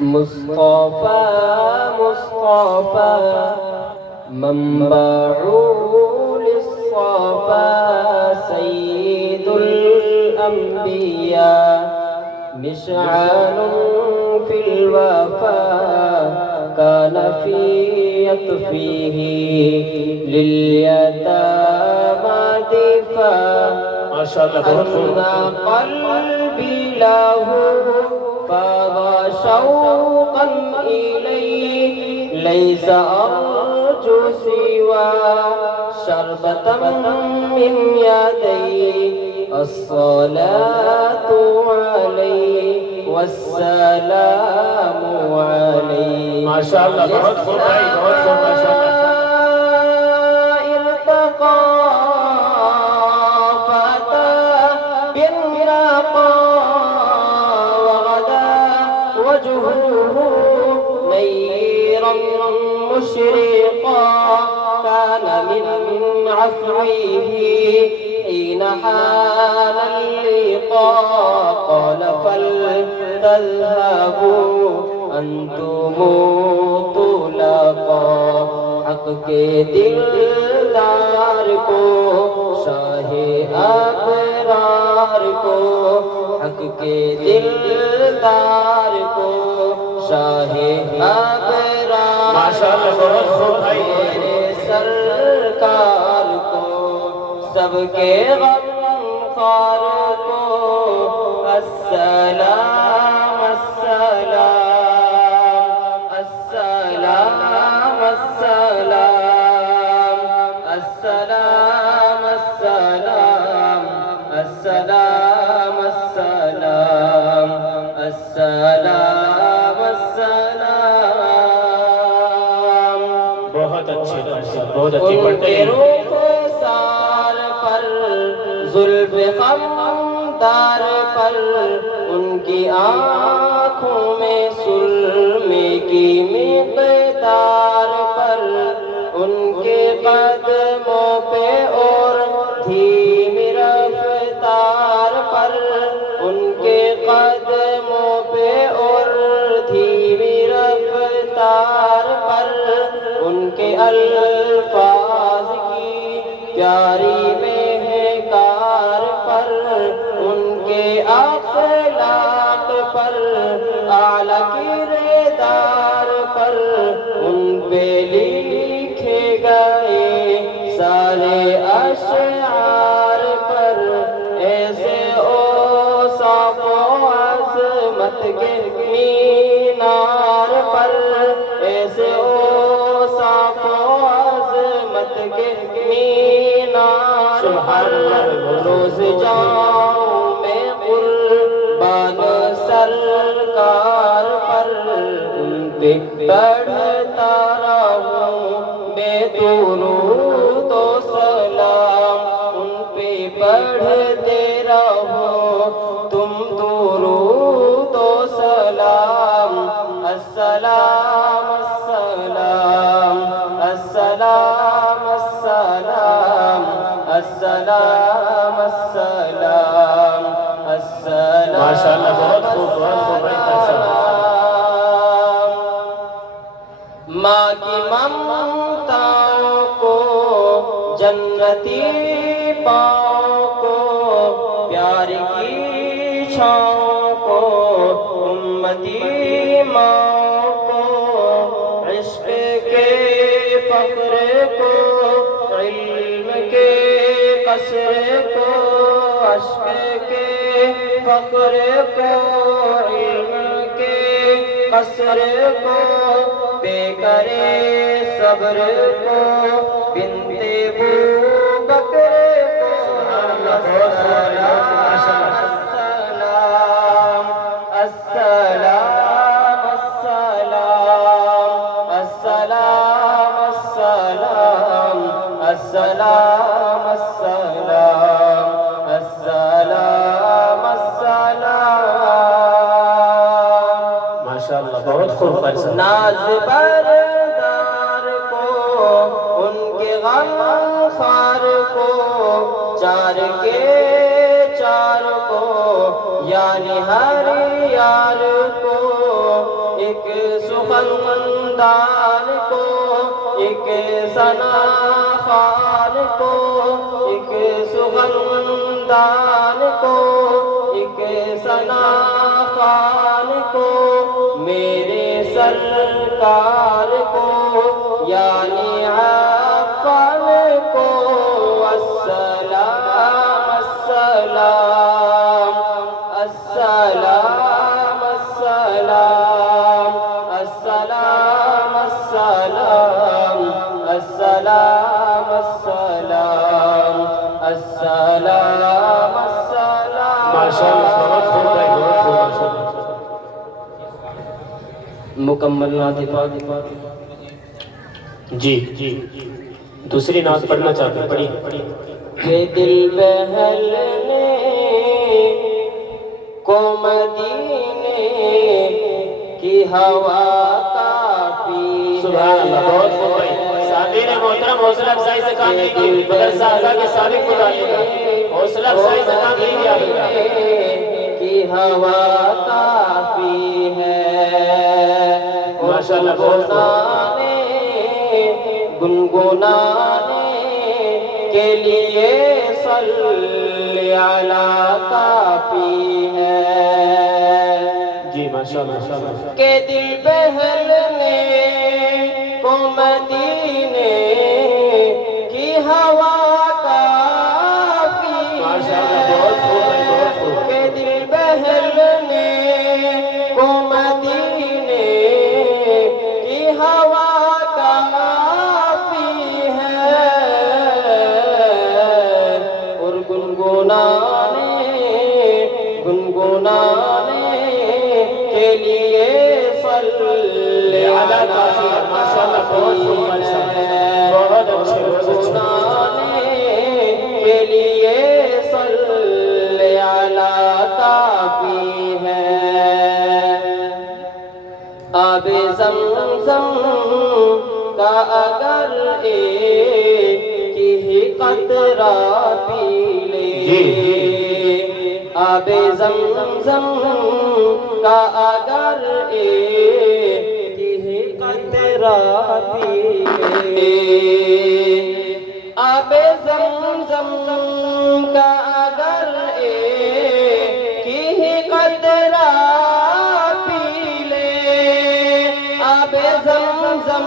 مصطفى مصطفى منبع للصفا سيد الأنبياء مشعل في الوفا كان في يطفيه لليتامى دفاع ما شاء الله بہت خوب أن قلبي له فاض شوقا إليه ليس أرجو سوى شربة من يديه الصلاة عليه والسلام عليه ما شاء اللہ بہت خوب بھائی بہت خوب ما شاء اللہ ارتقى فتى بالنقى وغدا وجهه نيرا مشرقا كان من عفوه حين حان اللقاء قال فلتذهبوا أنتم طلقا حق کے دلدار کو شاہ ابرار کو حق کے دلدار کو شاہ ابرار ماشاءاللہ بہت خوب بھائی میرے سرکار کو سب کے غمخوار کو السلام السلام السلام السلام السلام السلام السلام السلام السلام السلام بہت اچھی بہت اچھی ان پڑھتے کے ہیں رخسار پر زلف خمدار پر ان کی آنکھوں میں سرمے کی مقدار پر ان کے قدموں پہ اور دھیمی رفتار پر ان کے قدموں پہ اور دھیمی رفتار پر ان کے الفاظ کی پیاری مہکار پر ان کے اخلاق پر اعلیٰ کردار پر ان پہ لکھے گئے سارے اشعار پر ایسے اوصاف و عظمت کے مینار پر ایسے اوصاف و عظمت کے مینار پر روز جاؤں میں قربان سرکار پر ان پہ پڑھتا رہوں میں درود و سلام ان پہ پڑھتے رہو تم درود و سلام السلام السلام السلام السلام السلام السلام السلام ماشاءاللہ بہت خوب بھائی ماں کی ممتاؤں کو جنتی پاؤں کو پیار کی چھاؤں کو امتی ماں کو عشق کے فخر کو علم کے قصر کو عشق کے فخر کو علم کے قصر کو بے کرے صبر کو بنت بو بکر کو السلام السلام السلام السلام السلام السلام السلام السلام السلام ماشاءاللہ بہت خوب بھائی صاحب ناز بردار کو ان کے غم خار کو چار کے چار کو یعنی ہر یار کو ایک سخندان کو، ایک ثنا خوان کو، ایک سخندان کو، ایک ثنا خوان کو، میرے سرکار کو یعنی عفان کو السلام السلام السلام السلام السلام السلام السلام السلام السلام السلام ماشاءاللہ بہت خوب بھائی بہت خوب ماشاءاللہ مکمل نعت پاک جی دوسری نعت پڑھنا چاہتے ہیں پڑھی کہ دل بہلنے کو مدینے کی ہوا کافی سبحان اللہ بہت خوب بھائی سامعین محترم حوصلہ افزائی سے کام لیجیے مدرسہ اعلیٰ کے سابق متعلق حوصلہ افزائی سے کام لیجیے آپ کی ہوا کافی ہے ماشاءاللہ بہت خوب گنگنانے کے لیے صلی علی کافی ہے جی ماشاءاللہ کہ دل بہلنے کو مدینے کی ہوا کافی ماشاءاللہ بہت خوب بھائی بہت خوب کہ دل بہلنے کو مدینے کی ہوا کافی ہے اور گنگنانے کے لیے صلی علی کافی ماشاءاللہ بہت خوب بہت اچھے گنگنانے کے لیے صلی علی کافی ہے آب زمزم کا اگر ایک ہی قطرہ پی لے آب زمزم کا اگر ایک ہی قطرہ پی لے آب زمزم کا اگر ایک ہی قطرہ پی لے آب زمزم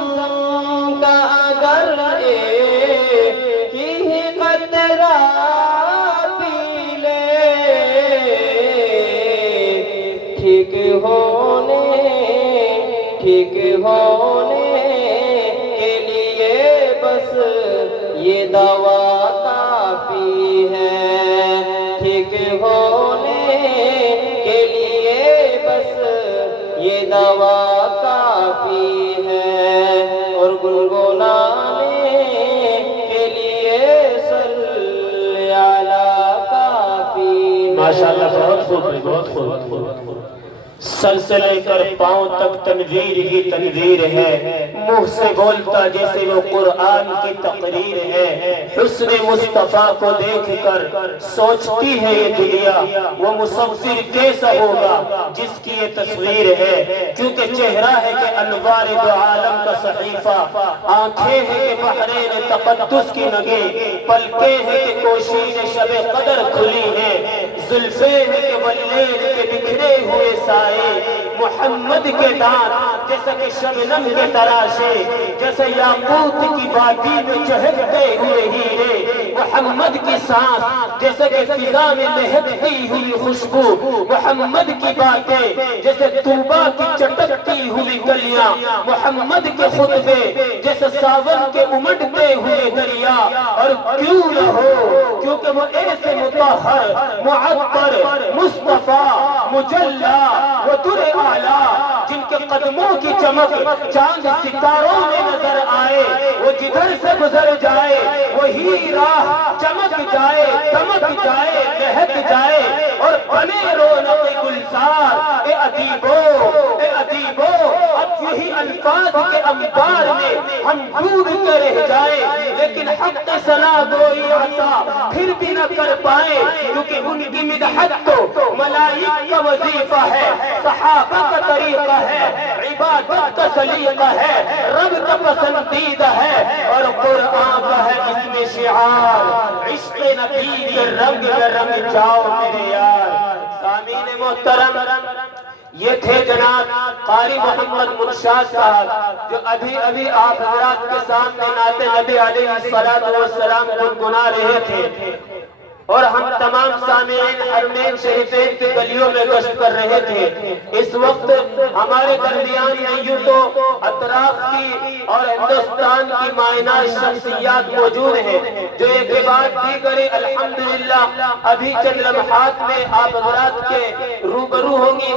کا اگر ایک ہی قطرہ پی لے ٹھیک ہونے کے لیے بس یہ دوا کافی ہے ٹھیک ہونے کے لیے بس یہ دوا کافی ہے اور گنگنانے کے لیے صلی علی کافی ہے ماشاءاللہ بہت خوب بھائی بہت خوب سر سے لے کر پاؤں تک تنویر ہی تنویر ہے منہ سے بولتا جیسے وہ قرآن کی تقریر ہے حسن مصطفیٰ کو دیکھ کر سوچتی ہے یہ دنیا وہ مصور کیسا ہوگا جس کی یہ تصویر ہے کیونکہ چہرہ ہے کہ انوار دو عالم کا صحیفہ آنکھیں ہیں کہ بحرین تقدس کی نگیں پلکیں ہیں کہ کوشین شب قدر کھلی ہیں زلفیں ہیں کہ واللیل کے بکھرے ہوئے سائے محمد کے دانت جیسا کہ شبنم کے تراشے جیسے یاقوت کی وادی میں چہکتے ہوئے ہیرے محمد کی سانس جیسے کہ فضا میں مہکتی ہوئی خوشبو محمد کی باتیں جیسے طوبہ کی چٹکتی ہوئی گلیاں محمد کے خطبے جیسے ساون کے امڑتے ہوئے دریا اور کیوں نہ ہو کیونکہ وہ ایسے مطہر معطر مصطفیٰ مجلہ وہ در اعلیٰ جن کے قدموں کی چمک چاند ستاروں میں نظر آئے وہ جدھر سے گزر جائے وہی راہ چمک جائے دمک جائے بہک جائے اور بنے رونق گلزار اے ادیبو اب یہی الفاظ کے انبار میں ہم ڈوب کے رہ جائے لیکن حق ثنا گوئی عطا پھر بھی نہ کر پائے کیونکہ ان کی مدحت تو ملائک کا وظیفہ ہے صحابہ کا طریقہ ہے، عبادت کا سلیقہ ہے، رب کا پسندیدہ ہے، اور قرآن کا ہے اس میں شعار، عشق نبی کے رنگ میں رنگ جاؤ میرے یار۔ سامعین محترم، یہ تھے جناب قاری محمد منشاد صاحب، جو ابھی آپ حضرات کے سامنے نعت نبی علیہ السلام گنگنا رہے تھے، اور ہم تمام سامعین حرمین شریفین کی گلیوں میں گشت کر رہے تھے۔ اس وقت ہمارے درمیان میں یوں تو اطراف کی اور ہندوستان کی مائنہ شخصیات موجود ہیں، جو ایک کے بعد دیگر الحمدللہ ابھی چند لمحات میں آپ حضرات کے روبرو ہوں گی۔